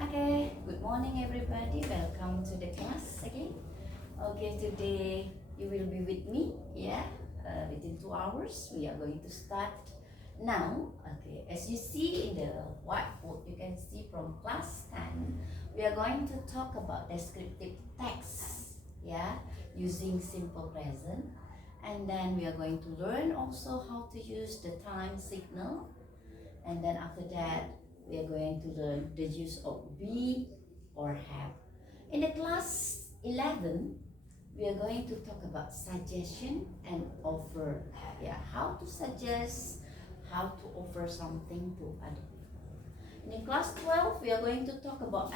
Okay, good morning everybody. Welcome to the class again. Okay, today you will be with me, yeah. Within 2 hours, we are going to start now. Okay, as you see in the whiteboard, you can see from class 10, we are going to talk about descriptive text, yeah, using simple present. And then we are going to learn also how to use the time signal. And then after that, we are going to learn the use of be or have. In the class 11, we are going to talk about suggestion and offer. Yeah, how to suggest, how to offer something to other people. In class 12, we are going to talk about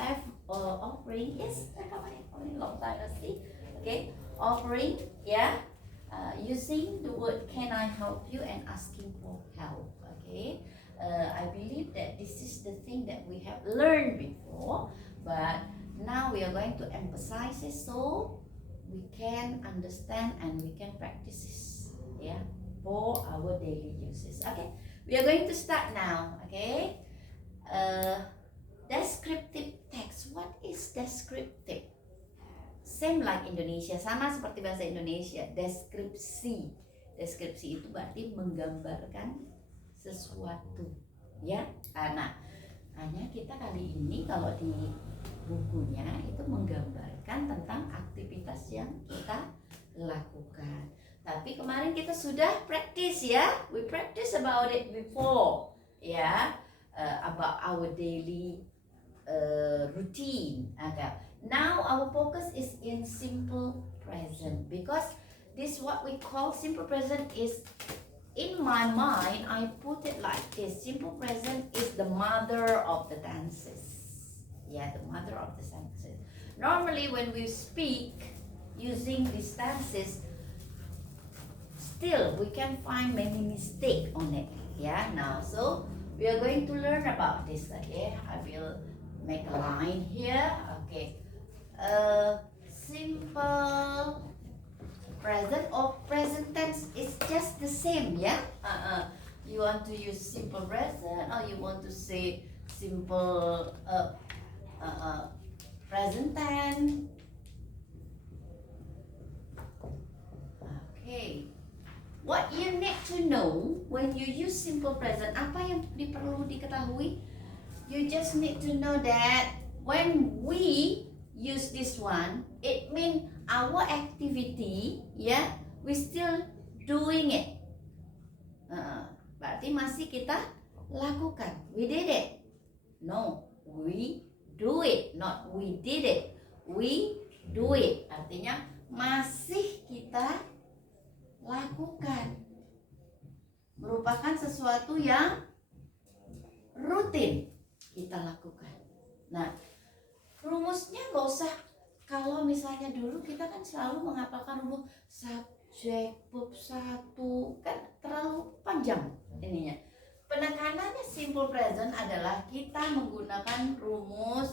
offering. Yes, long time no see. Okay, offering. Yeah, using the word "Can I help you?" and asking for help. Okay. I believe that this is the thing that we have learned before, but now we are going to emphasize it so we can understand and we can practice this, yeah, for our daily uses. Okay, we are going to start now. Okay, descriptive text. What is descriptive? Same like Indonesia, sama seperti bahasa Indonesia. Deskripsi. Deskripsi itu berarti menggambarkan sesuatu, ya. Nah, hanya kita kali ini kalau di bukunya itu menggambarkan tentang aktivitas yang kita lakukan. Tapi kemarin kita sudah practice, ya. We practice about it before, ya, about our daily routine. Okay. Now our focus is in simple present because this what we call simple present is. In my mind, I put it like this. Simple present is the mother of the tenses. Yeah, the mother of the tenses. Normally, when we speak using these tenses, still we can find many mistakes on it. Yeah, now, so we are going to learn about this. Okay, I will make a line here. Okay, simple present or present tense is just the same, yeah. You want to use simple present or you want to say simple present tense. Okay, what you need to know when you use simple present, apa yang perlu diketahui? You just need to know that when we use this one, it means our activity, yeah, we still doing it. Berarti masih kita lakukan. We did it. No, we do it, not we did it. We do it. Artinya masih kita lakukan. Merupakan sesuatu yang rutin kita lakukan. Nah, rumusnya nggak usah. Kalau misalnya dulu kita kan selalu mengapalkan rumus subjek, verb 1, kan terlalu panjang ininya. Penekanannya simple present adalah kita menggunakan rumus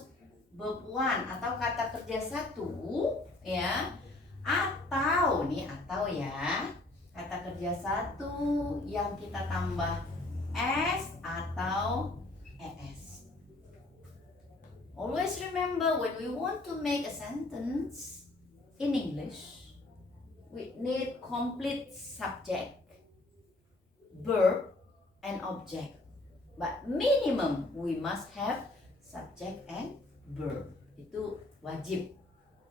verb 1 atau kata kerja 1, ya. Atau ya, kata kerja 1 yang kita tambah s atau es. Always remember when we want to make a sentence in English, we need complete subject, verb, and object. But minimum we must have subject and verb. Itu wajib,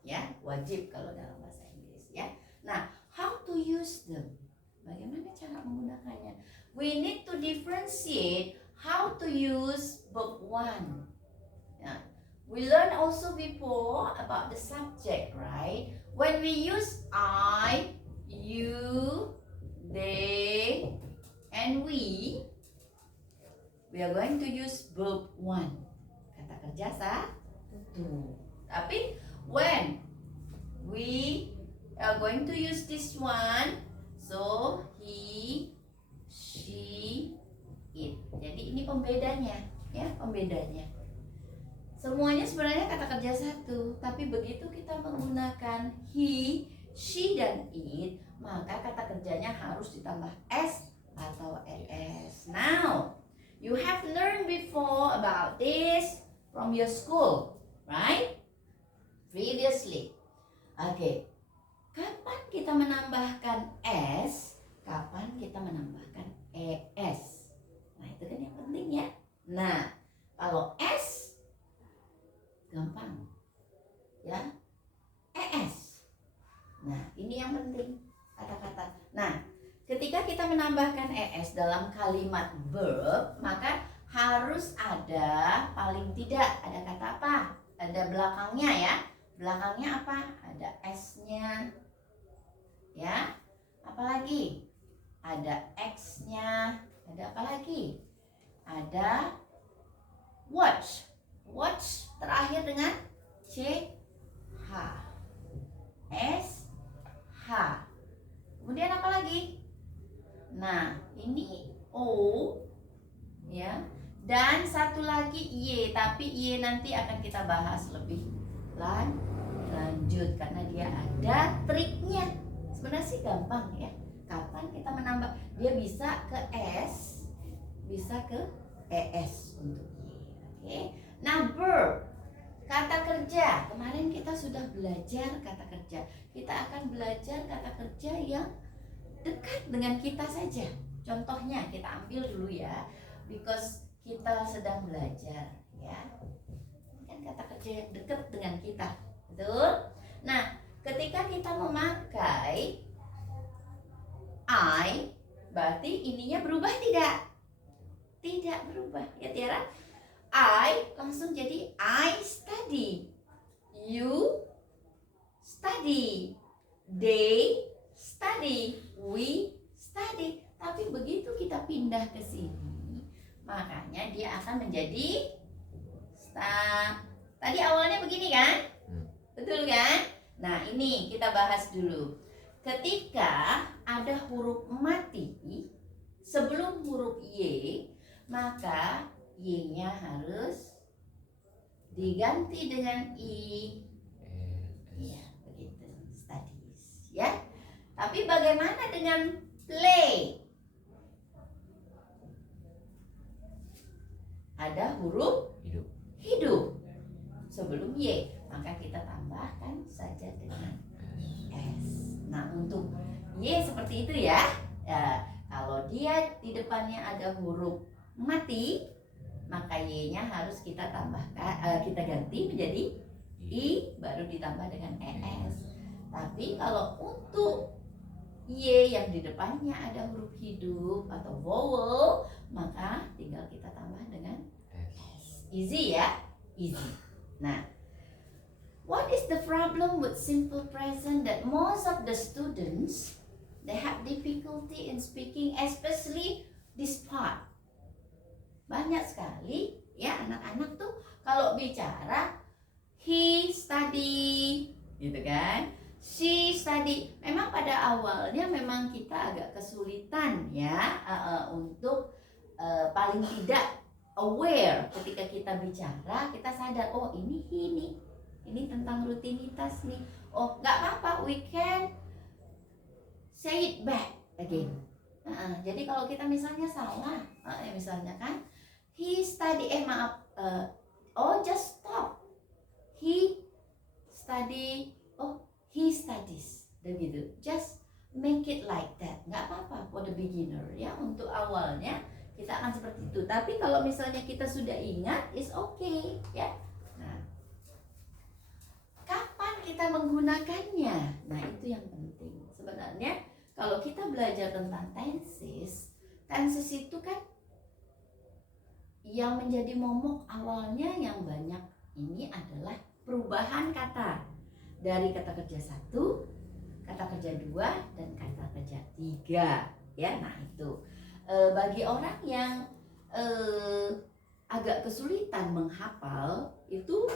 ya, wajib kalau dalam bahasa Inggris, ya. Nah, how to use them? Bagaimana cara menggunakannya? We need to differentiate how to use verb 1. Nah, we learned also before about the subject, right? When we use I, you, they, and we are going to use verb 1. Kata kerja 1. Tapi when we are going to use this one, so he, she, it. Jadi ini pembedanya, ya, pembedanya. Semuanya sebenarnya kata kerja 1, tapi begitu kita menggunakan he, she, dan it, maka kata kerjanya harus ditambah s atau es. Now, you have learned before about this from your school, right? Previously. Oke. Kapan kita menambahkan s? Kapan kita menambahkan es? Nah, itu kan yang penting ya. Nah, kalau s gampang. Ya. Es. Nah, ini yang penting kata-kata. Nah, ketika kita menambahkan es dalam kalimat verb, maka harus ada paling tidak ada kata apa? Ada belakangnya ya. Belakangnya apa? Ada s-nya. Ya. Apalagi? Ada x-nya. Ada apa lagi? Ada watch. Watch terakhir dengan c h. S H. Kemudian apa lagi? Nah, ini O ya. Dan satu lagi Y, tapi Y nanti akan kita bahas lebih lanjut karena dia ada triknya. Sebenarnya sih gampang ya. Kapan kita menambah? Dia bisa ke S, bisa ke ES untuk Y. Oke. Nah, verb. Kata kerja, kemarin kita sudah belajar kata kerja. Kita akan belajar kata kerja yang dekat dengan kita saja. Contohnya kita ambil dulu ya, because kita sedang belajar ya. Ini kan kata kerja yang dekat dengan kita, betul? Nah, ketika kita memakai I, berarti ininya berubah tidak? Tidak berubah, ya Tiara? I langsung jadi I study. You study. They study. We study. Tapi begitu kita pindah ke sini, makanya dia akan menjadi tadi awalnya begini kan? Betul kan? Nah, ini kita bahas dulu. Ketika ada huruf mati sebelum huruf Y, maka Y-nya harus diganti dengan I. Ya, begitu. Studies, ya. Tapi bagaimana dengan play? Ada huruf hidup sebelum Y, maka kita tambahkan saja dengan S. Nah, untuk Y seperti itu ya. Ya, kalau dia di depannya ada huruf mati, maka Y-nya harus kita tambahkan, kita ganti menjadi I, baru ditambah dengan ES. Tapi kalau untuk Y yang di depannya ada huruf hidup atau vowel, maka tinggal kita tambah dengan S. Easy ya? Easy. Nah, what is the problem with simple present that most of the students, they have difficulty in speaking, especially this part? Banyak sekali ya anak-anak tuh kalau bicara he study gitu kan, she study. Memang pada awalnya memang kita agak kesulitan ya untuk paling tidak aware ketika kita bicara, kita sadar oh ini tentang rutinitas nih. Oh nggak apa-apa, we can say it back again. Jadi kalau kita misalnya salah, misalnya kan he study, just stop. He study, he studies. Dan gitu. Just make it like that. Nggak apa-apa for the beginner ya. Untuk awalnya kita akan seperti itu. Tapi kalau misalnya kita sudah ingat, is okay ya. Nah, kapan kita menggunakannya? Nah, itu yang penting. Sebenarnya kalau kita belajar tentang tenses itu kan yang menjadi momok awalnya yang banyak ini adalah perubahan kata dari kata kerja 1, kata kerja 2, dan kata kerja 3 ya. Nah itu bagi orang yang agak kesulitan menghafal itu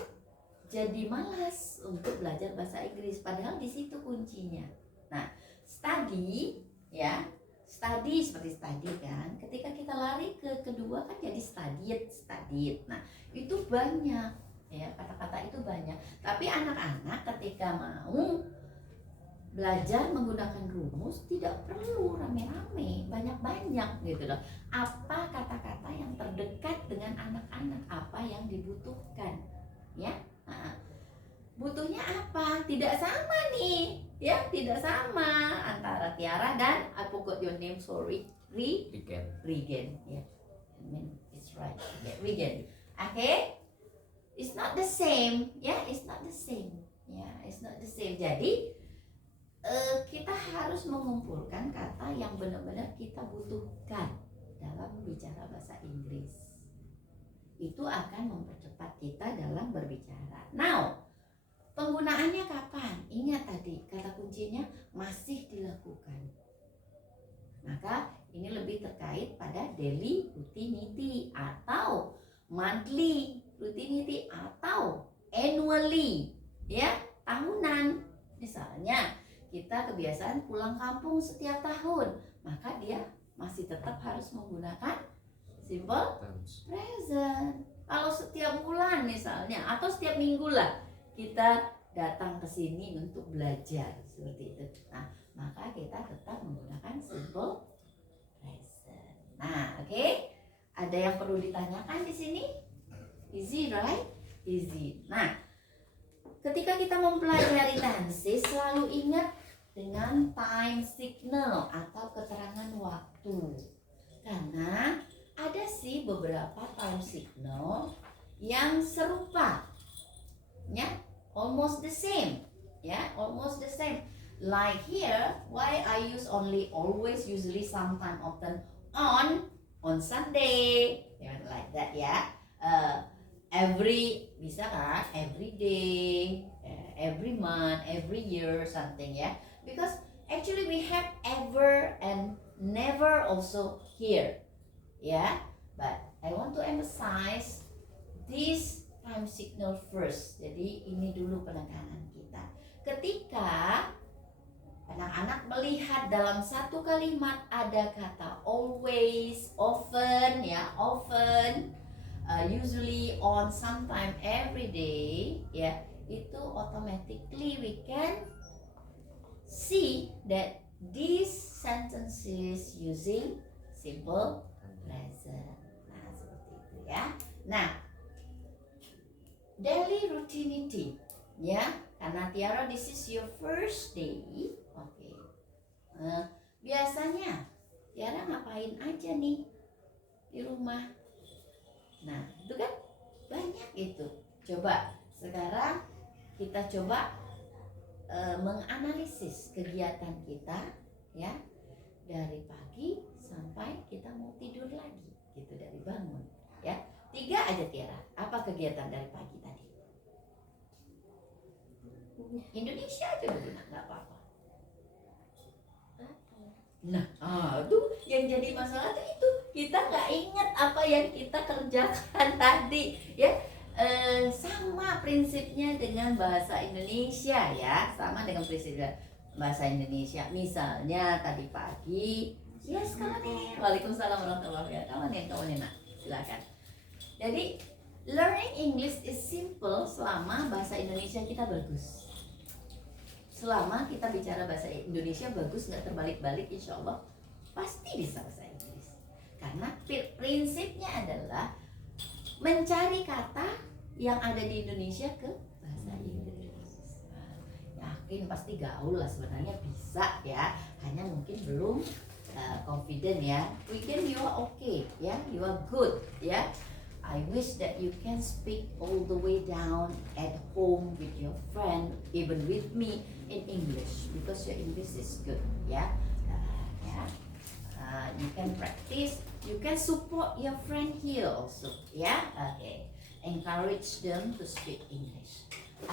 jadi malas untuk belajar bahasa Inggris, padahal di situ kuncinya. Nah, study ya, study seperti study kan, ketika kita lari ke kedua kan jadi studied. Nah itu banyak ya, kata-kata itu banyak. Tapi anak-anak ketika mau belajar menggunakan rumus tidak perlu rame-rame, banyak-banyak gitu loh. Apa kata-kata yang terdekat dengan anak-anak, apa yang dibutuhkan, ya. Nah, butuhnya apa? Tidak sama nih, ya, tidak sama antara Tiara dan I forgot your name, sorry, Regen, ya, I mean it's right, Regen. Okay, it's not the same, ya, it's not the same, ya, it's not the same. Jadi kita harus mengumpulkan kata yang benar-benar kita butuhkan dalam bicara bahasa Inggris. Itu akan mempercepat kita dalam berbicara. Now, penggunaannya kapan? Ingat tadi, kata kuncinya masih dilakukan. Maka ini lebih terkait pada daily routinity atau monthly routinity atau annually, ya, tahunan. Misalnya kita kebiasaan pulang kampung setiap tahun, maka dia masih tetap harus menggunakan simple present. Kalau setiap bulan misalnya atau setiap minggu lah kita datang ke sini untuk belajar seperti itu. Nah, maka kita tetap menggunakan simple present. Nah, oke. Ada yang perlu ditanyakan di sini? Easy, right? Easy. Nah, ketika kita mempelajari tenses, selalu ingat dengan time signal atau keterangan waktu. Karena ada sih beberapa time signal yang serupa, ya, almost the same, ya, almost the same. Like here, why I use only, always, usually, sometime, often, on Sunday, ya, like that, ya. Every, bisa kan? Every day, every month, every year, something, ya. Because actually we have ever and never also here, yeah. But I want to emphasize this time signal first. Jadi ini dulu penekanan kita. Ketika anak-anak melihat dalam satu kalimat ada kata always, often, ya, often, usually, on, sometime, every day, ya, itu automatically we can see that these sentences using simple present. Nah, seperti itu, ya. Nah, daily routinity, ya, karena Tiara this is your first day, oke. Biasanya Tiara ngapain aja nih di rumah? Nah, itu kan banyak itu. Coba sekarang kita coba menganalisis kegiatan kita, ya, dari pagi sampai kita mau tidur lagi, gitu, dari bangun, ya. 3 aja Tiara. Apa kegiatan dari pagi tadi? Indonesia aja dulu, nggak apa-apa. Nah, itu yang jadi masalah tuh itu kita nggak ingat apa yang kita kerjakan tadi, ya. Sama prinsipnya dengan bahasa Indonesia, ya, sama dengan prinsip bahasa Indonesia. Misalnya tadi pagi, yes, kawan, waalaikumsalam warahmatullahi wabarakatuh, kawan, nak, silakan. Jadi learning English is simple selama bahasa Indonesia kita bagus. Selama kita bicara bahasa Indonesia bagus, nggak terbalik-balik, insya Allah pasti bisa bahasa Inggris. Karena prinsipnya adalah mencari kata yang ada di Indonesia ke bahasa Inggris. Nah, yakin pasti gaul lah, sebenarnya bisa, ya, hanya mungkin belum confident, ya. Weekend you are okay, ya, you are good, ya. I wish that you can speak all the way down at home with your friend, even with me, in English, because your English is good, ya. You can practice, you can support your friend here also, ya. Okay, encourage them to speak English.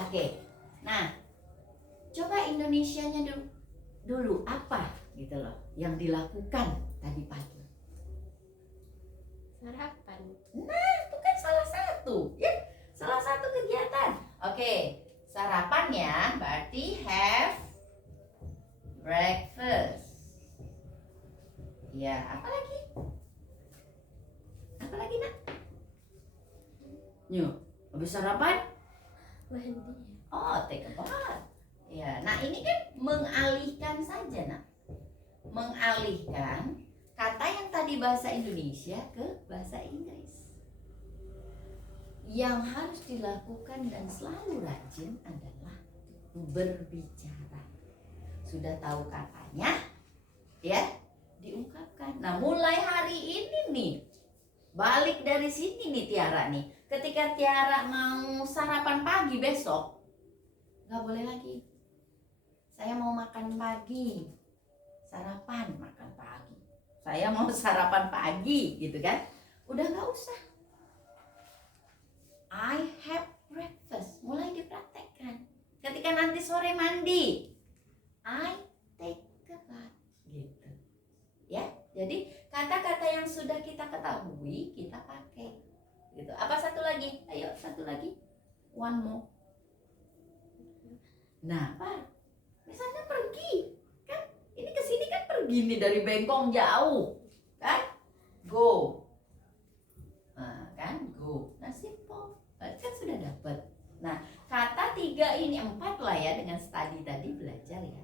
Okay, nah, coba Indonesianya dulu apa gitu loh yang dilakukan tadi pagi. Sarapan. Nah, itu kan salah satu, ya, salah satu kegiatan. Oke, sarapan, ya, berarti have breakfast. Ya, apa lagi? Apa lagi, nak? Yuk, habis sarapan? Mandi. Oh, take a bath. Ya, nah ini kan mengalihkan saja, nak. Mengalihkan kata yang tadi bahasa Indonesia ke bahasa Inggris. Yang harus dilakukan dan selalu rajin adalah berbicara. Sudah tahu katanya, ya, diungkapkan. Nah, mulai hari ini nih, balik dari sini nih Tiara nih. Ketika Tiara mau sarapan pagi besok, nggak boleh lagi. Saya mau makan pagi, sarapan makan pagi. Saya mau sarapan pagi, gitu kan? Udah nggak usah. I have breakfast. Mulai dipraktekkan. Ketika nanti sore mandi, I take a bath, gitu. Ya, jadi kata-kata yang sudah kita ketahui kita pakai, gitu. Apa satu lagi? Ayo satu lagi. One more. Nah, Pak, misalnya pergi, kan? Ini kesini kan pergi nih dari Bengkong jauh, kan? Go. Nah, kan? Go. Nah, simple. Kan sudah dapat. Nah, kata 3 ini 4 lah ya dengan study tadi belajar ya.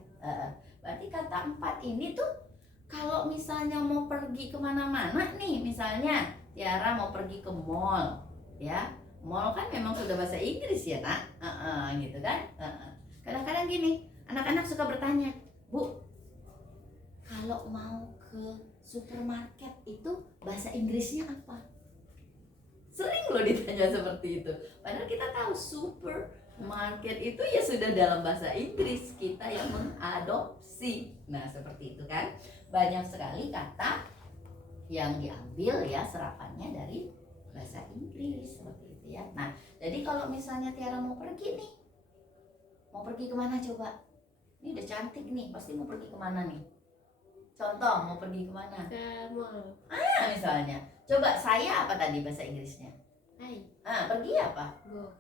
Berarti kata 4 ini tuh kalau misalnya mau pergi kemana-mana nih, misalnya Tiara mau pergi ke mall, ya, mall kan memang sudah bahasa Inggris ya nak, gitu kan. Kadang-kadang gini, anak-anak suka bertanya, Bu, kalau mau ke supermarket itu bahasa Inggrisnya apa? Sering loh ditanya seperti itu. Padahal kita tahu supermarket itu ya sudah dalam bahasa Inggris, kita yang mengadopsi. Nah, seperti itu kan. Banyak sekali kata yang diambil ya serapannya dari bahasa Inggris seperti itu ya. Nah, jadi kalau misalnya Tiara mau pergi nih, mau pergi kemana coba? Ini udah cantik nih, pasti mau pergi kemana nih? Contoh, mau pergi kemana? Ke mall. Misalnya, coba saya apa tadi bahasa Inggrisnya? Hai. Pergi apa? Go.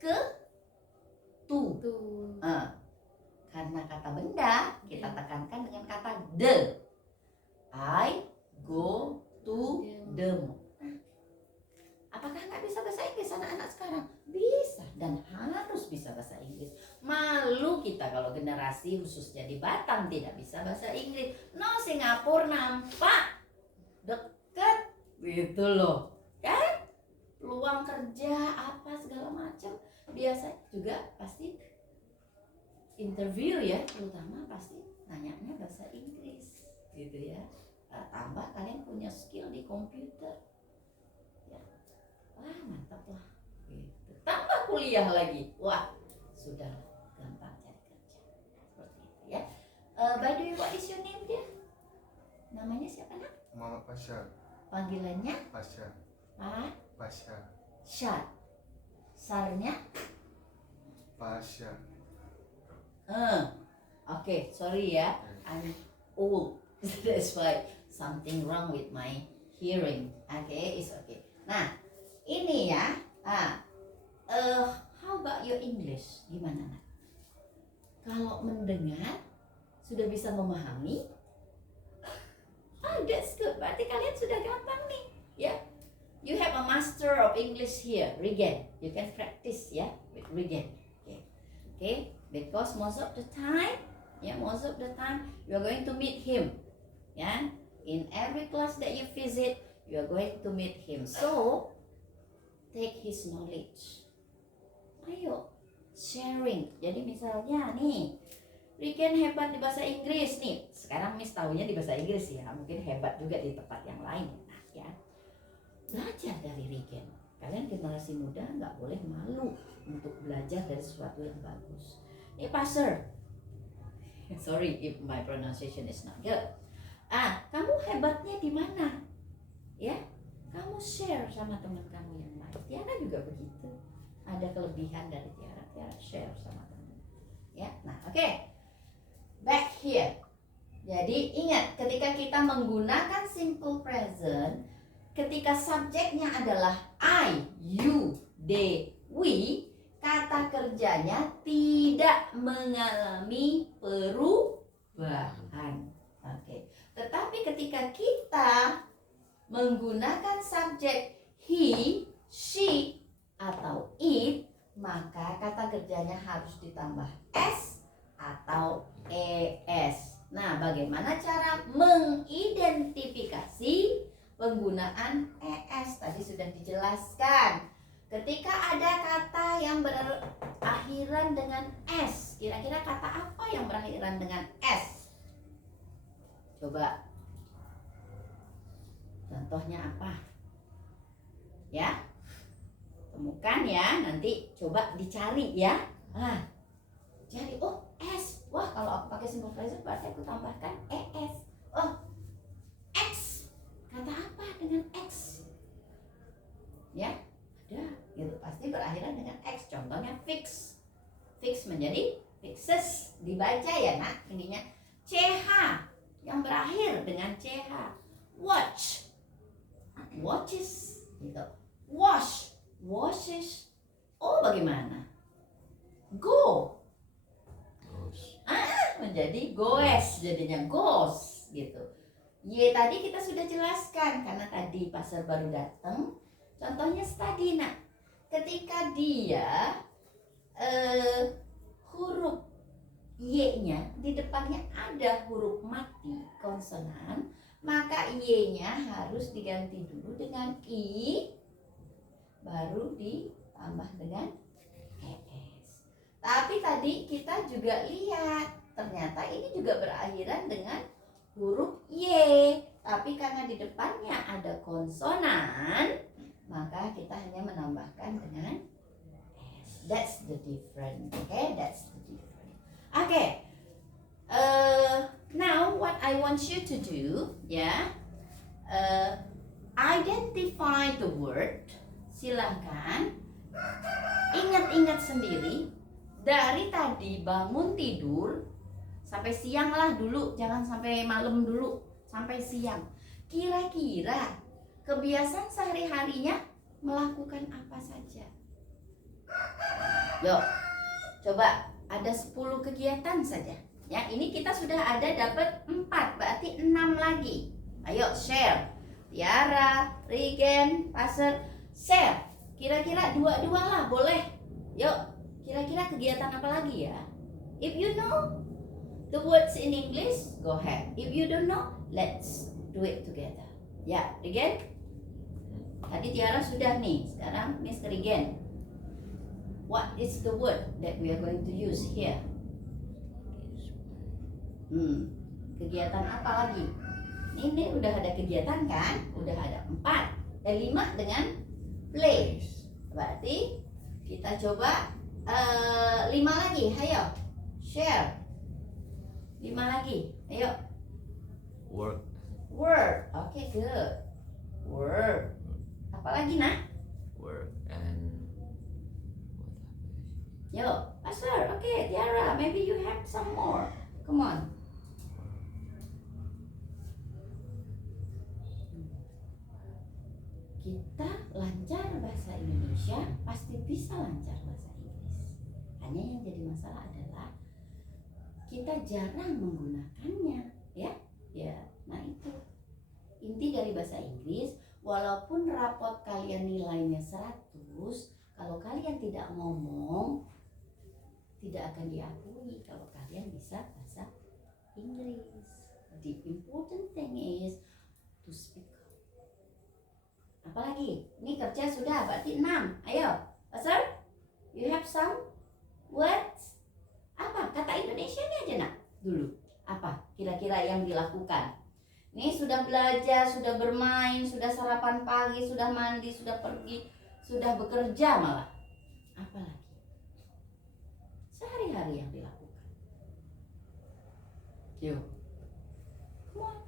Ke to. To. Karena kata benda kita tekankan dengan kata the. I go to the mall. Apakah nggak bisa bahasa Inggris anak-anak sekarang? Bisa dan harus bisa bahasa Inggris. Malu kita kalau generasi khususnya di Batam tidak bisa bahasa Inggris. No, Singapura nampak deket gitu loh, kan? Peluang kerja apa segala macam biasa juga pasti interview ya, terutama pasti nanyanya bahasa Inggris gitu ya. Tambah kalian punya skill di komputer ya, wah mantap lah gitu. Tambah kuliah lagi, wah sudah gampang cari kerja seperti itu ya. By the way, what is your name dia? Namanya siapa nak? Muhammad Pasha. Panggilannya? Pasha. Pasha. Syar. Sarnya? Pasha. Okay, sorry ya, I'm old. That's why something wrong with my hearing. Okay, it's okay. Nah, ini ya. How about your English? Gimana nak? Kalau mendengar sudah bisa memahami? That's good. Berarti kalian sudah gampang nih, ya. You have a master of English here, Regan. You can practice ya with Regan. Okay. Because most of the time you are going to meet him. Yeah. In every class that you visit, you are going to meet him. So take his knowledge. Ayo, sharing. Jadi misalnya nih, Regan hebat di bahasa Inggris nih. Sekarang Miss tahunya di bahasa Inggris ya. Mungkin hebat juga di tempat yang lain ya. Belajar dari Regan. Kalian generasi muda nggak boleh malu untuk belajar dari sesuatu yang bagus. Pastor, sorry if my pronunciation is not good. Kamu hebatnya di mana? Ya, kamu share sama teman kamu yang lain. Tiara juga begitu. Ada kelebihan dari Tiara share sama teman. Ya, nah oke. Back here. Jadi ingat, ketika kita menggunakan simple present, ketika subjeknya adalah I, you, they, we, kata kerjanya tidak mengalami perubahan. Oke. Tetapi ketika kita menggunakan subjek he, she, atau it, maka kata kerjanya harus ditambah s atau ES. Nah, bagaimana cara mengidentifikasi penggunaan ES? Tadi sudah dijelaskan. Ketika ada kata yang berakhiran dengan S, kira-kira kata apa yang berakhiran dengan S? Coba. Contohnya apa? Ya, temukan ya, nanti coba dicari ya. Cari, oh S. Wah, kalau aku pakai simple phrase berarti aku tambahkan ES. Oh, X. Kata apa dengan X? Ya, ada. Gitu, pasti berakhiran dengan X. Contohnya fix. Fix menjadi fixes. Dibaca ya nak, ininya CH yang berakhir dengan CH. Watch. Watches gitu. Wash. Washes. Oh, bagaimana? Go. Menjadi goes, jadinya goes gitu. Y tadi kita sudah jelaskan karena tadi pasar baru datang. Contohnya study nak. Ketika dia huruf Y-nya di depannya ada huruf mati konsonan, maka Y-nya harus diganti dulu dengan I, baru ditambah dengan ES. Tapi tadi kita juga lihat ternyata ini juga berakhiran dengan huruf Y, tapi karena di depannya ada konsonan, maka kita hanya menambahkan dengan S. That's the difference. Okay, that's the difference. Okay. Now what I want you to do, identify the word. Silahkan ingat-ingat sendiri dari tadi bangun tidur sampai siang lah dulu, jangan sampai malam dulu, sampai siang. Kira-kira kebiasaan sehari-harinya melakukan apa saja? Yuk, coba ada 10 kegiatan saja. Ya, ini kita sudah ada dapat 4, berarti 6 lagi. Ayo share. Tiara, Regen, Pasar, share. Kira-kira 2-2 lah, boleh. Yuk, kira-kira kegiatan apa lagi ya? If you know the words in English, go ahead. If you don't know, let's do it together. Ya, Regen. Tadi Tiara sudah nih, sekarang Mr. Regen. What is the word that we are going to use here? Kegiatan apa lagi? Ini udah ada kegiatan kan? Udah ada 4. 5 dengan play. Berarti kita coba 5 lagi. Ayo, share. 5 lagi. Ayo. Work. Word. Okay, good. Word. Apa lagi nak? Work and Yo, Pastor. Okay, Tiara. Maybe you have some more. Come on. Kita lancar bahasa Indonesia, pasti bisa lancar bahasa Inggris. Hanya yang jadi masalah adalah kita jarang menggunakannya, ya. Nah itu inti dari bahasa Inggris. Walaupun rapot kalian nilainya 100, kalau kalian tidak ngomong, tidak akan diakui kalau kalian bisa bahasa Inggris. The important thing is to speak. Apalagi? Ini kerja sudah, berarti 6. Ayo, Pastor, you have some words? Apa? Kata Indonesia-nya aja nak dulu. Apa kira-kira yang dilakukan? Ini sudah belajar, sudah bermain, sudah sarapan pagi, sudah mandi, sudah pergi, sudah bekerja malah. Apa lagi? Sehari-hari yang dilakukan. Yuk. Come on.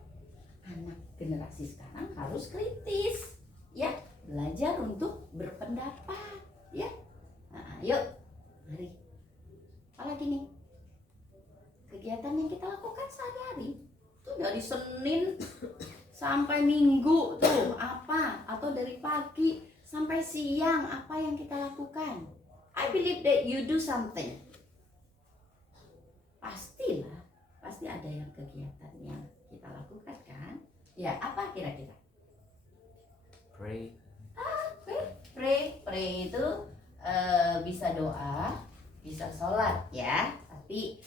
Anak generasi sekarang harus kritis. Ya, belajar untuk berpendapat. Ya. Nah, yuk. Mari. Apa lagi nih? Kegiatan yang kita lakukan sehari-hari. Itu dari Senin sampai Minggu tuh apa? Atau dari pagi sampai siang apa yang kita lakukan? I believe that you do something. Pastilah, pasti ada yang kegiatan yang kita lakukan kan? Ya, apa kira-kira? pray. Pray itu bisa doa, bisa sholat ya. Tapi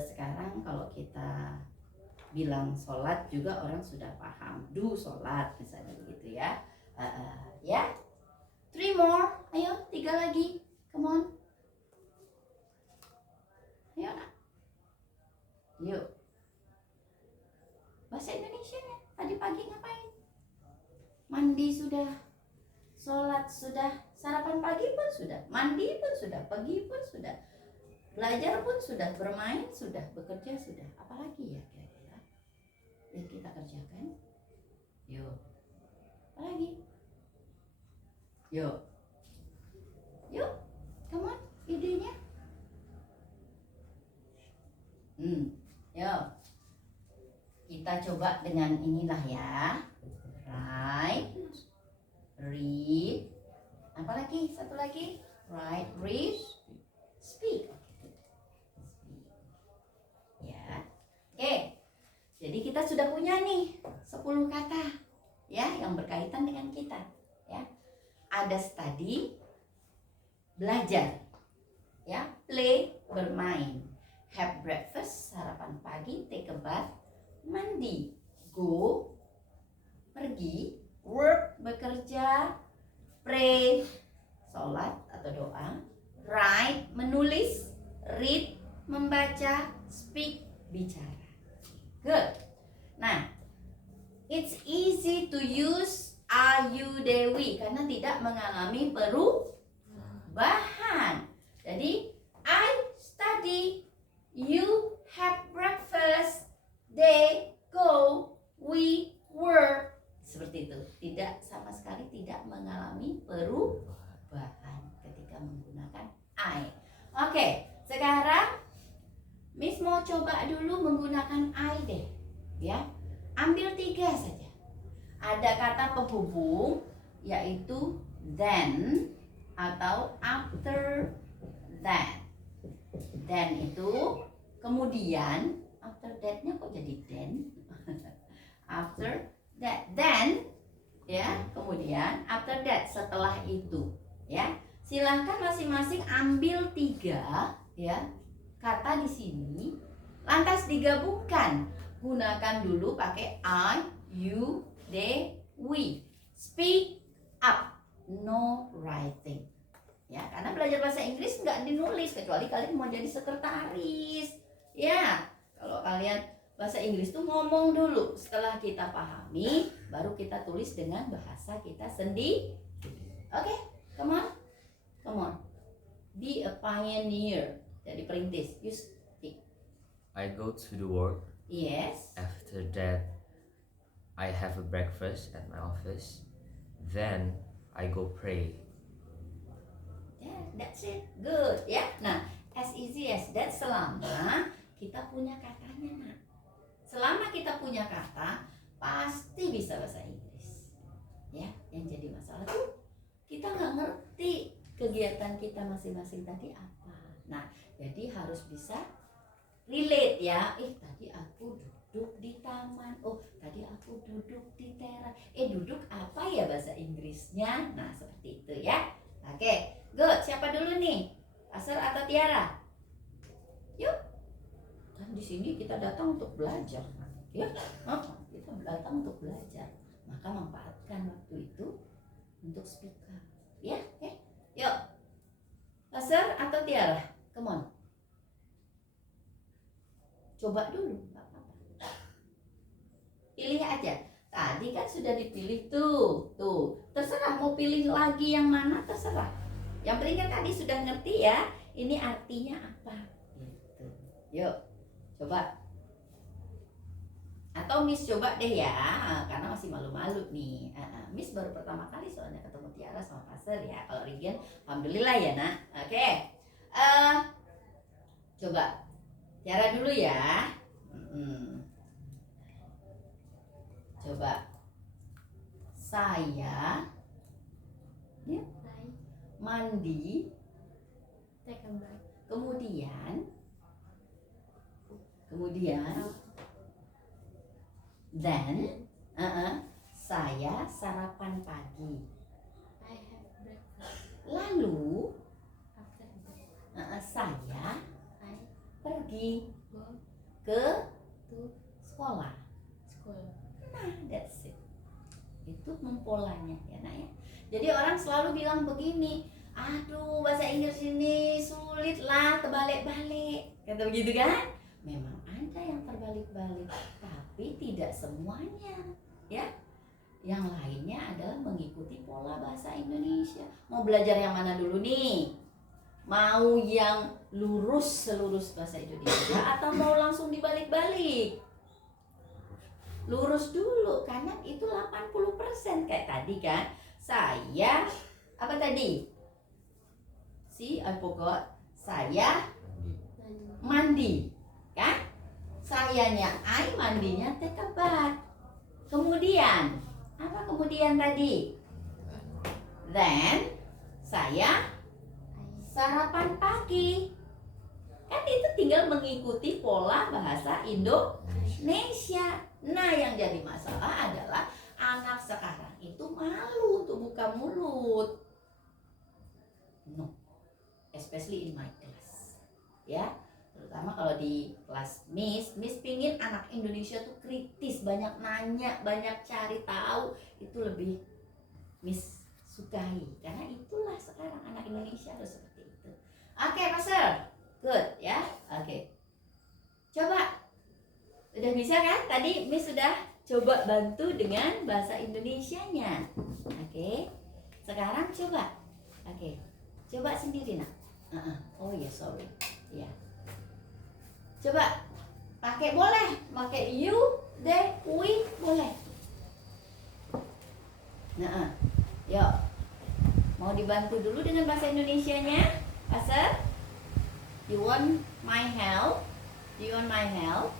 sekarang kalau kita bilang sholat juga orang sudah paham. Do sholat misalnya begitu ya. Ya. 3 more. Ayo, 3 lagi. Come on. Ayo nak. Yuk. Bahasa Indonesia ya. Tadi pagi ngapain? Mandi sudah. Sholat sudah. Sarapan pagi pun sudah. Mandi pun sudah. Pergi pun sudah. Belajar pun sudah. Bermain sudah. Bekerja sudah. Apalagi ya kira-kira yang kita kerjakan? Yuk. Apalagi? Yuk. Yuk. Come on. Idenya. Yuk. Kita coba dengan inilah ya. Write. Read. Apa lagi? Satu lagi. Write, read, speak. Ya. Oke. Jadi kita sudah punya nih 10 kata ya yang berkaitan dengan kita ya. Ada study, belajar. Ya, play, bermain. Have breakfast, sarapan pagi, take a bath, mandi, go, pergi, work, bekerja, pray, sholat atau doa, write, menulis, read, membaca, speak, bicara. Good. Nah, it's easy to use are you Dewi karena tidak mengalami perubahan. Jadi, I study, you have breakfast, they go, we work. Seperti itu. Tidak sama sekali tidak mengalami perubahan ketika menggunakan I. Oke, sekarang Miss mau coba dulu menggunakan I deh. Ya. Ambil 3 saja. Ada kata penghubung yaitu then atau after that. Then itu kemudian, after that-nya kok jadi then? After that, then ya, kemudian after that, setelah itu ya. Silahkan masing-masing ambil 3 ya kata di sini, lantas digabungkan. Gunakan dulu pakai I, you, they, we. Speak up, no writing. Ya, karena belajar bahasa Inggris nggak dinulis kecuali kalian mau jadi sekretaris. Ya, kalau kalian bahasa Inggris tuh ngomong dulu. Setelah kita pahami, baru kita tulis dengan bahasa kita sendiri. Oke, come on, come on. Be a pioneer. Jadi perintis. You speak. I go to the work. Yes. After that, I have a breakfast at my office. Then I go pray. Yeah, that's it. Good. Ya. Nah, as easy as that selama kita punya katanya, nak. Selama kita punya kata, pasti bisa bahasa Inggris. Ya, yang jadi masalah tuh kita nggak ngerti kegiatan kita masing-masing tadi apa. Nah, jadi harus bisa relate ya. Tadi aku duduk di taman. Oh, tadi aku duduk di teras. Duduk apa ya bahasa Inggrisnya? Nah, seperti itu ya. Oke, good. Siapa dulu nih? Asar atau Tiara? Yuk. Kan di sini kita datang untuk belajar. Ya, kita datang untuk belajar. Maka manfaatkan waktu itu untuk speak up. Ya, oke. Yuk. Asar atau Tiara? Come on. Coba dulu, nggak apa-apa. Pilih aja. Tadi kan sudah dipilih tuh. Terserah mau pilih lagi yang mana terserah. Yang penting kan tadi sudah ngerti ya. Ini artinya apa? Gitu. Yuk, coba. Atau Miss coba deh ya, karena masih malu-malu nih. Miss baru pertama kali soalnya ketemu Tiara sama Pasir ya. Kalau Regen, alhamdulillah ya nak. Oke. Coba Tiara dulu ya. Coba saya ya, mandi, kemudian then saya sarapan pagi, lalu saya pergi ke sekolah. Sekolah. Nah, that's it. Itu mempolanya ya nak ya. Jadi orang selalu bilang begini, aduh bahasa Inggris ini sulit lah, terbalik-balik. Kata begitu kan? Memang ada yang terbalik-balik, tapi tidak semuanya ya. Yang lainnya adalah mengikuti pola bahasa Indonesia. Mau belajar yang mana dulu nih? Mau yang lurus selurus bahasa Indonesia atau mau langsung dibalik-balik? Lurus dulu, karena itu 80% kayak tadi kan. Saya apa tadi? I forgot. Saya mandi, kan? Sayanya I, mandinya take a bath. Kemudian apa kemudian tadi? Then saya sarapan pagi. Kan itu tinggal mengikuti pola bahasa Indonesia. Nah, yang jadi masalah adalah anak sekarang itu malu untuk buka mulut. No, especially in my class. Ya, terutama kalau di kelas Miss pingin anak Indonesia tuh kritis, banyak nanya, banyak cari tahu. Itu lebih Miss sukai, karena itulah sekarang anak Indonesia harus seperti itu. Oke, Master, good ya. Oke, coba udah bisa kan? Tadi Miss sudah coba bantu dengan bahasa Indonesianya. Oke, sekarang coba. Oke, coba sendiri nak. Oh ya, sorry. Ya. Coba pakai boleh, pakai you, they, we boleh. Nah, yuk. Mau dibantu dulu dengan bahasa Indonesianya, Pastor? You want my help? Do you want my help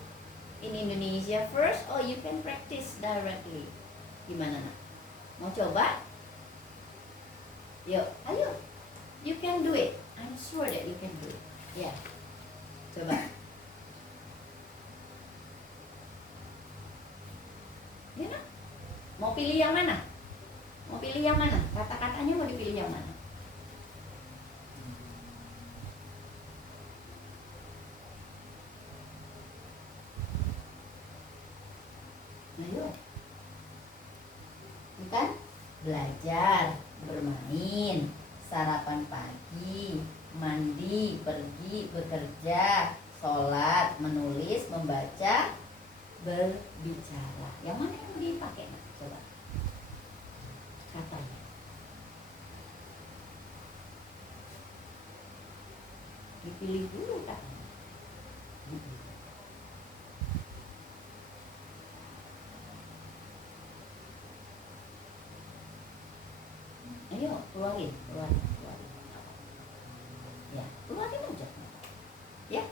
in Indonesia first, or you can practice directly? Gimana nak? Mau coba? Yuk, ayo. You can do it. I'm sure that you can do it. Ya, coba. Ya nak? Mau pilih yang mana? Mau pilih yang mana? Kata-katanya mau dipilih yang mana? Ayo. Bukan? Belajar, bermain, sarapan pagi, mandi, pergi, bekerja, sholat, menulis, membaca, berbicara. Yang mana yang mau dipakai? Nah, coba. Katanya. Dipilih dulu katanya. Ayo, keluarin. Ya, keluarin aja. Ya.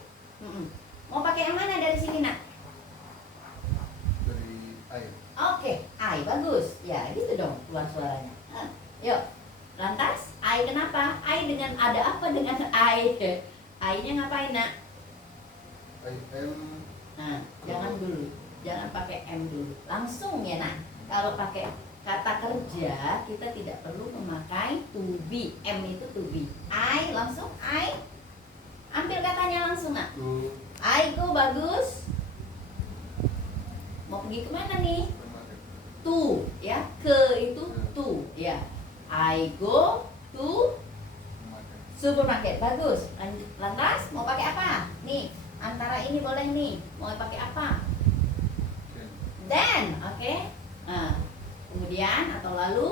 Mau pakai yang mana dari sini nak? Dari air. Oke, I bagus. Ya, gitu dong keluar suaranya. Yuk. Lantas, I kenapa? I dengan ada apa dengan I? I-nya ngapain nak? I am. Nah, jangan dulu. Jangan pakai M dulu. Langsung ya nak. Kalau pakai kata kerja, kita tidak perlu memakai to be. M itu to be. I langsung I. Ambil katanya langsung nak. Go. I go bagus. Mau pergi kemana nih? Supermarket. To ya, ke itu to ya. I go to supermarket. Bagus. Lantas mau pakai apa? Nih, antara ini boleh nih. Mau pakai apa? Then, oke. Nah, kemudian atau lalu?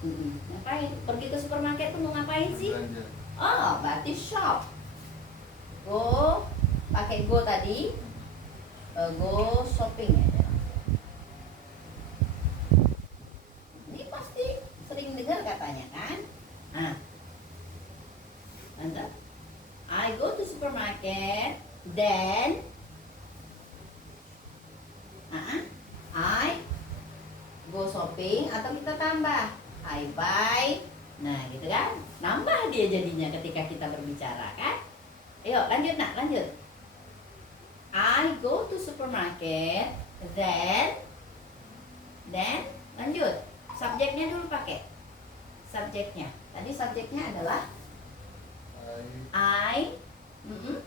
Ngapain? Pergi ke supermarket tuh mau ngapain sih? Belanja. Oh, berarti shop. Go, pakai go tadi. Go shopping aja. Ini pasti sering dengar katanya kan? Nah, mantap. I go to supermarket, then I go shopping, atau kita tambah I buy. Nah gitu kan, nambah dia jadinya ketika kita berbicara kan. Ayo lanjut nak, lanjut. I go to supermarket, then lanjut. Subjeknya dulu pakai subjeknya. Tadi subjeknya adalah I I. Mm-mm.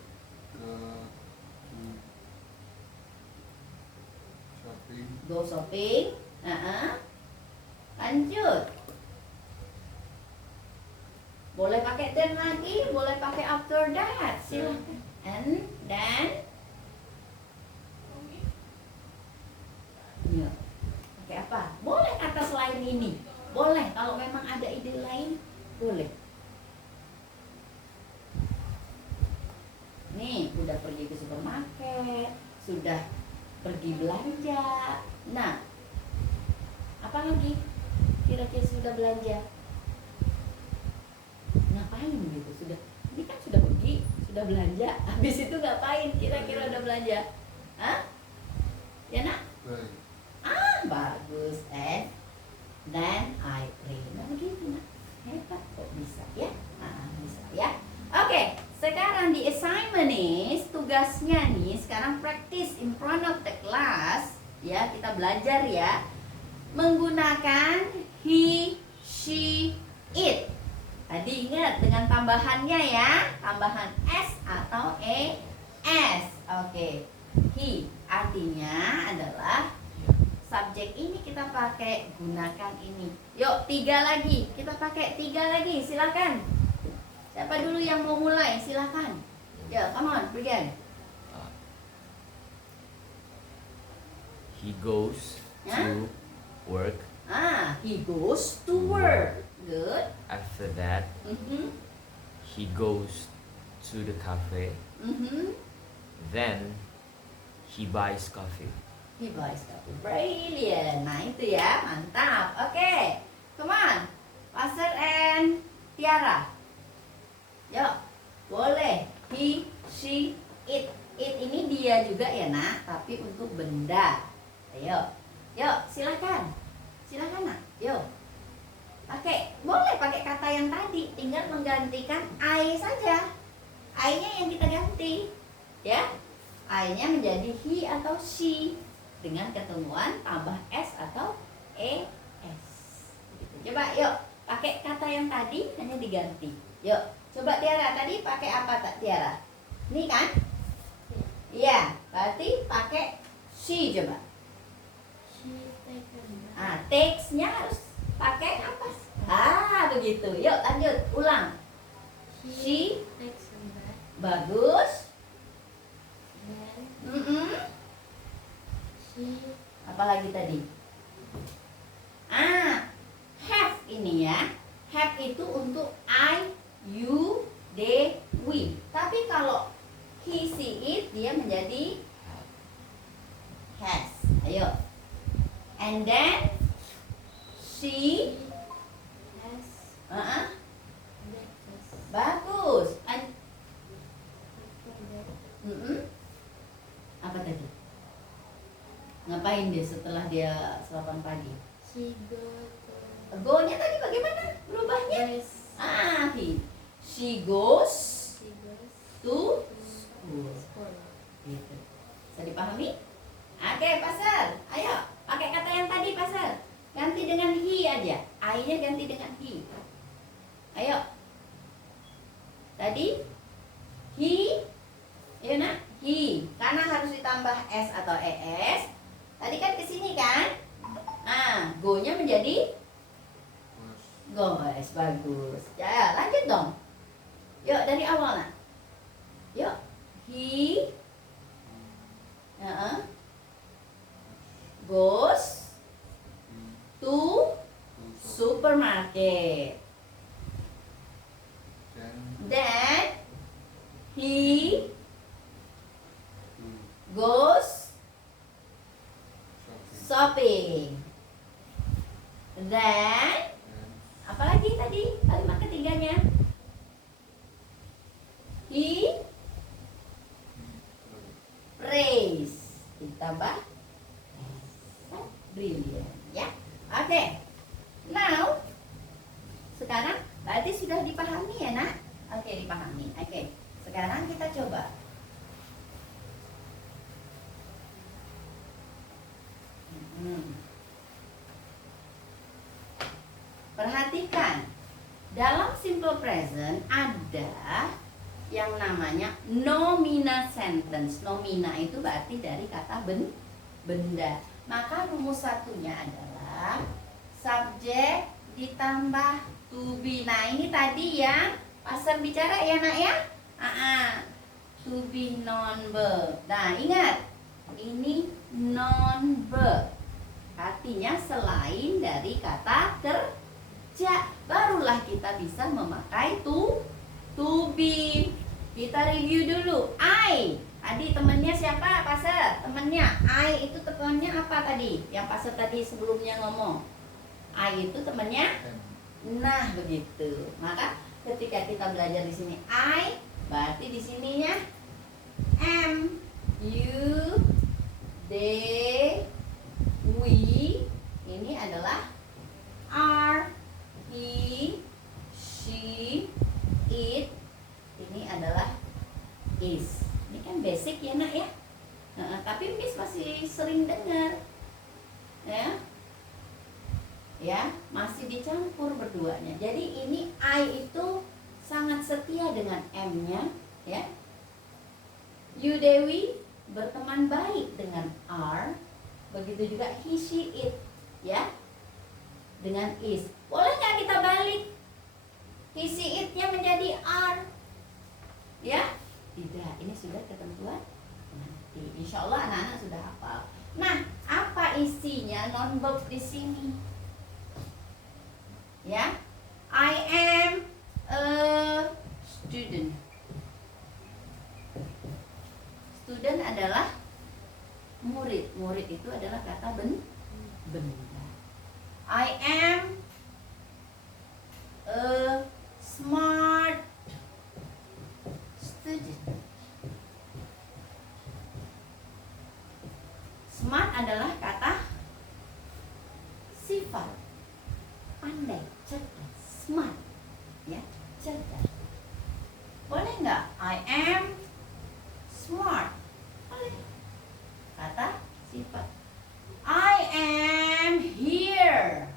go to shopping. Go shopping. Lanjut. Boleh pakai then lagi, boleh pakai after that. Silakan. And then. Ya. Pakai apa? Boleh kata selain ini. Boleh. Kalau memang ada ide lain, boleh. Nih, udah pergi ke supermarket, sudah pergi belanja. Nah, apa lagi? Kira-kira sudah belanja? Ngapain gitu? Sudah, ini kan sudah pergi, sudah belanja. Habis itu ngapain? Kira-kira udah belanja? Hah? Ya nak? Pray. Bagus. And then I pray. Nah begitu nak. Hebat kok bisa ya? Bisa ya. Oke, sekarang di assignment nih, tugasnya nih sekarang practice in front of the class ya, kita belajar ya menggunakan he, she, it. Tadi ingat dengan tambahannya ya, tambahan s atau es. Oke. He artinya adalah subjek ini kita pakai gunakan ini. Yuk 3 lagi, kita pakai 3 lagi, silakan. Siapa dulu yang mau mulai? Silakan. Ya, come on, begin. He goes Huh? to work. He goes to work. Good. After that, Mhm. he goes to the cafe. Mhm. Then he buys coffee. He buys coffee. Brilliant. Nah, itu ya, mantap. Oke. Come on. Pastor and Tiara. Yuk. Boleh. He, she, it. It ini dia juga ya, Nak, tapi untuk benda. Ayo. Yuk, silakan. Silakan, Nak. Yuk. Boleh pakai kata yang tadi, tinggal menggantikan I saja. I-nya yang kita ganti. Ya. I-nya menjadi he atau she dengan ketemuan tambah s atau es. Gitu. Coba yuk, pakai kata yang tadi hanya diganti. Yuk, coba Tiara, tadi pakai apa tak Tiara? Ini kan? Iya, berarti pakai she coba. Takes-nya harus pakai apa? Begitu. Yuk, lanjut, ulang. She takes a bath. Bagus. Then she Apalagi tadi? Have ini ya. Have itu untuk I, you, they, we. Tapi kalau he, she, it dia menjadi has. Ayo. And then she has breakfast. bagus. After that, Apa tadi? Ngapain dia setelah dia sarapan pagi? she go to Go-nya tadi bagaimana berubahnya? yes, She goes she goes to to school. school. Gitu. Bisa dipahami? Oke, Pasar. Ayo, pakai kata yang tadi, Pasar. Ganti dengan he aja. I-nya ganti dengan he. Ayo. Tadi he, ya nak? He. Karena harus ditambah s atau es. Tadi kan ke sini kan? Go-nya menjadi goes. Bagus. Ya, lanjut dong. Yuk, dari awal nak. Yuk. He goes to supermarket. Then he goes shopping. Then apalagi tadi kalimat ketiganya? He prays. Ditambah brilliant ya. Oke. Now sekarang berarti sudah dipahami ya nak? Oke, dipahami. Oke. Sekarang kita coba. Perhatikan dalam simple present ada yang namanya nomina sentence. Nomina itu berarti dari kata benda. Maka rumus satunya adalah subjek ditambah to be. Nah, ini tadi yang pasar bicara ya nak ya. To be non-verb. Nah, ingat, ini non-verb. Artinya selain dari kata kerja, barulah kita bisa memakai to be. Kita review dulu. I. Tadi temennya siapa? Pasar. Temennya I itu temennya apa tadi? Yang Pasar tadi sebelumnya ngomong. I itu temennya. Nah, begitu. Maka ketika kita belajar di sini I, berarti di sininya am, you, they, we. Ini adalah are, he, she, it. Ini adalah is. Ini kan basic ya nak ya. Tapi Miss masih sering dengar ya, masih dicampur berduanya. Jadi ini I itu sangat setia dengan M-nya ya. You Dewi berteman baik dengan are. Begitu juga he, she, it ya, dengan is. Boleh nggak kita balik he, she, it-nya menjadi are? Ya, tidak. Ini sudah ketentuan nanti. Insya Allah anak-anak sudah hafal. Nah, apa isinya non-verb di sini? Ya, I am a student. Student adalah murid. Murid itu adalah kata benda. I am a smart student. Smart adalah kata sifat. Pandai, cerdas, smart. Ya, cerdas. Boleh nggak? I am smart. Boleh. Kata sifat. I am here.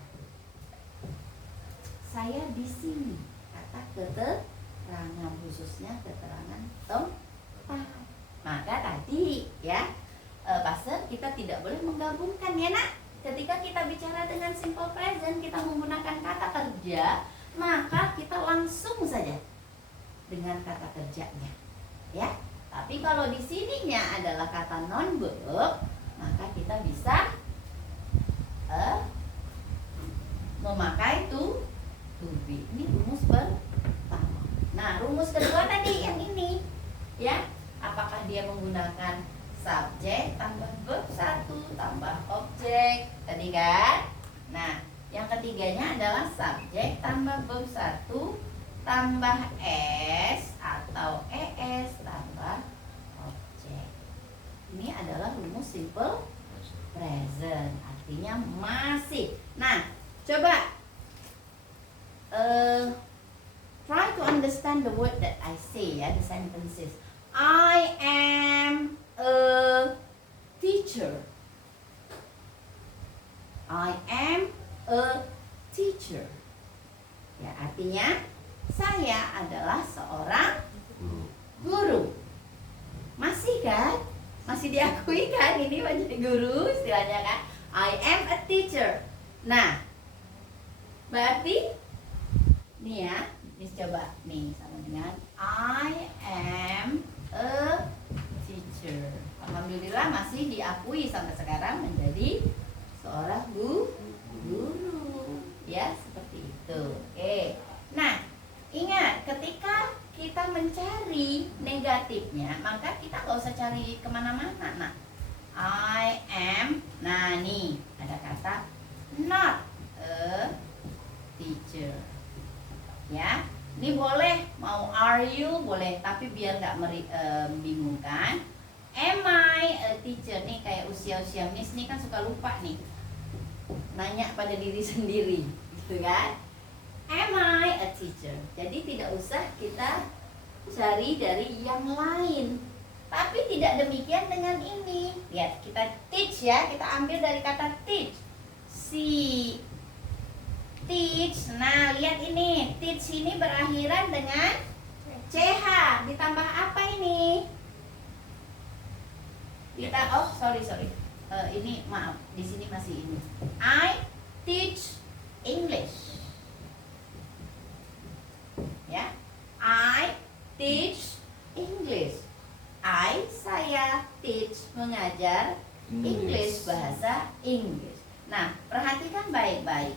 Saya di sini. Kata keterangan, khususnya keterangan tempat. Maka tadi ya, Pastor, kita tidak boleh menggabungkan ya nak. Ketika kita bicara dengan simple present, kita menggunakan kata kerja, maka kita langsung saja dengan kata kerjanya ya. Tapi kalau di sininya adalah kata non-verb, maka kita bisa memakai to be. Ini rumus pertama. Nah, rumus kedua tadi yang ini ya, apakah dia menggunakan subjek tambah verb 1 tambah objek tadi kan? Nah, yang ketiganya adalah subjek tambah verb 1 tambah s atau es tambah objek. Ini adalah rumus simple present, artinya masih. Nah, coba try to understand the word that I say ya, the sentences. I am a teacher. I am a teacher. Ya, artinya saya adalah seorang guru. Masih kan? Masih diakui kan ini menjadi guru istilahnya kan? I am a teacher. Nah, berarti nih ya, Miss coba nih sama dengan I am a teacher. Alhamdulillah masih diakui sampai sekarang menjadi seorang guru. Ya, seperti itu. Oke. Nah, ingat ketika kita mencari negatifnya, maka kita nggak usah cari kemana-mana. Nah, I am. Nah, nih ada kata not a teacher. Ya, ini boleh mau are you boleh, tapi biar nggak membingungkan. Am I a teacher nih, kayak usia-usia Miss nih kan suka lupa nih, nanya pada diri sendiri, gitu kan? Am I a teacher? Jadi tidak usah kita cari dari yang lain. Tapi tidak demikian dengan ini. Lihat, kita teach ya, kita ambil dari kata teach. Si teach. Nah, lihat ini, teach sini berakhiran dengan CH. Ditambah apa ini? Oh, sorry. Ini maaf, di sini masih ini. I teach English. Ya, I teach English. Saya teach, mengajar English, bahasa Inggris. Nah, perhatikan baik-baik.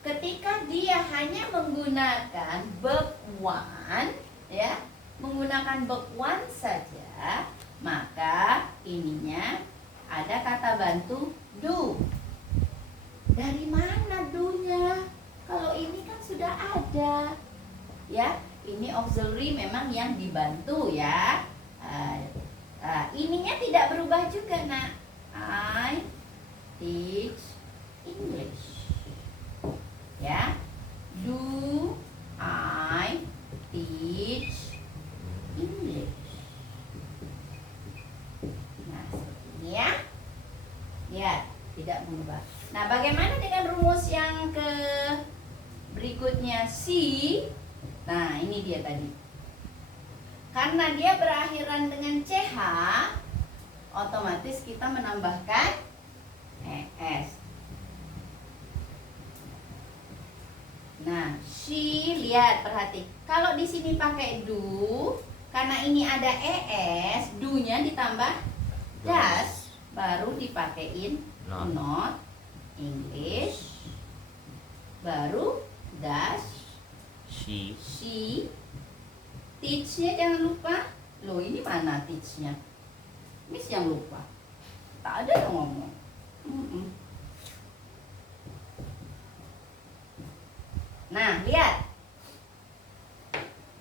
Ketika dia hanya menggunakan verb one, ya, menggunakan verb one saja, maka ininya ada kata bantu do. Dari mana do-nya? Kalau ini kan sudah ada. Ya, ini auxiliary memang yang dibantu ya. Ininya tidak berubah juga, Nak. I teach English. Ya. Do I teach English? Nah, seperti ini ya. Lihat, tidak berubah. Nah, bagaimana dengan rumus yang ke berikutnya C? Nah, ini dia tadi. Karena dia berakhiran dengan CH, otomatis kita menambahkan ES. Nah, she, lihat, perhati. Kalau di sini pakai do, karena ini ada ES, do-nya ditambah das, baru dipakein not English, baru das, She. Teach-nya jangan lupa. Loh, ini mana teach-nya? Miss yang lupa. Tak ada yang ngomong. Nah, lihat.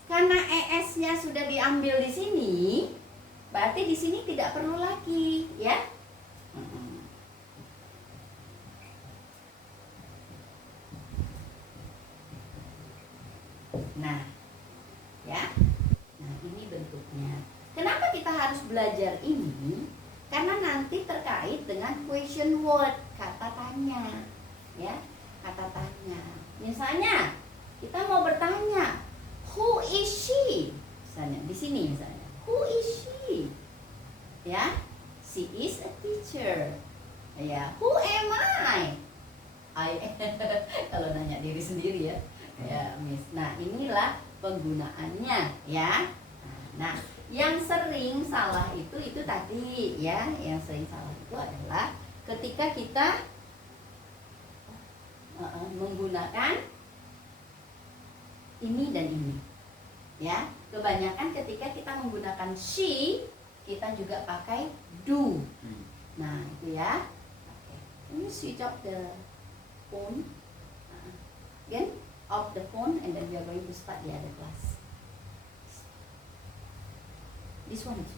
Karena ES-nya sudah diambil di sini, berarti di sini tidak perlu lagi, ya. Nah, ya. Nah, ini bentuknya. Kenapa kita harus belajar ini? Karena nanti terkait dengan question word, kata tanya. Ya, kata tanya. Misalnya, kita mau bertanya, who is she? Misalnya, di sini misalnya, who is she? Ya, she is a teacher. Ya, who am I? Kalau nanya diri sendiri ya. Ya, Miss. Nah, inilah penggunaannya ya. Nah, yang sering salah itu tadi ya, yang sering salah itu adalah ketika kita menggunakan ini dan ini. Ya, kebanyakan ketika kita menggunakan she, kita juga pakai do. Nah, itu ya. Oke. Ini switch off the phone. Again, off the phone and then we are going to start the other class. This one is